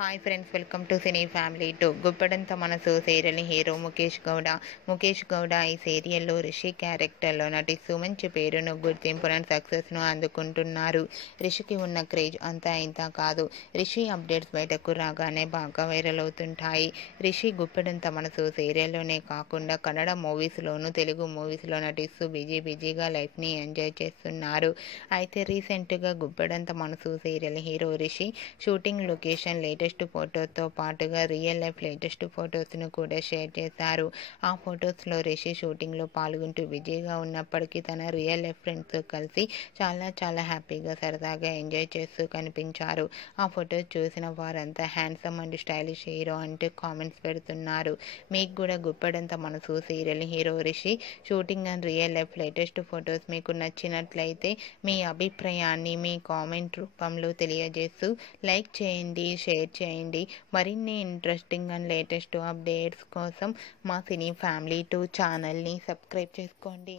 Hi friends, welcome to cine family two. Guppedantha Manasu serial hero Mukesh Gowda ఈ సీరియల్లో రిషి క్యారెక్టర్లో నటిస్తూ మంచి పేరును, గుర్తింపును, సక్సెస్ను అందుకుంటున్నారు. రిషికి ఉన్న క్రేజ్ అంతా ఇంత కాదు. రిషి అప్డేట్స్ బయటకు రాగానే బాగా వైరల్ అవుతుంటాయి. రిషి గుప్పడంత మనసు సీరియల్లోనే కాకుండా కన్నడ మూవీస్లోనూ, తెలుగు మూవీస్లో నటిస్తూ బిజీగా లైఫ్ని ఎంజాయ్ చేస్తున్నారు. అయితే రీసెంట్గా Guppedantha Manasu serial hero Rishi shooting location latest ఫోటోతో పాటుగా రియల్ లైఫ్ లేటెస్ట్ ఫొటోస్ను కూడా షేర్ చేశారు. ఆ ఫొటోస్లో రిషి షూటింగ్లో పాల్గొంటూ బిజీగా ఉన్నప్పటికీ తన రియల్ లైఫ్ ఫ్రెండ్స్తో కలిసి చాలా హ్యాపీగా సరదాగా ఎంజాయ్ చేస్తూ కనిపించారు. ఆ ఫొటోస్ చూసిన వారంతా హ్యాండ్సమ్ అండ్ స్టైలిష్ హీరో అంటూ కామెంట్స్ పెడుతున్నారు. మీకు కూడా Guppedantha Manasu serial hero Rishi shooting and real life latest photos మీకు నచ్చినట్లయితే మీ అభిప్రాయాన్ని మీ కామెంట్ రూపంలో తెలియజేస్తూ లైక్ చేయండి, షేర్ చేయండి. మరిన్ని ఇంట్రెస్టింగ్ అండ్ లేటెస్ట్ అప్డేట్స్ కోసం మా సినీ ఫ్యామిలీ 2 ఛానల్ని సబ్స్క్రైబ్ చేసుకోండి.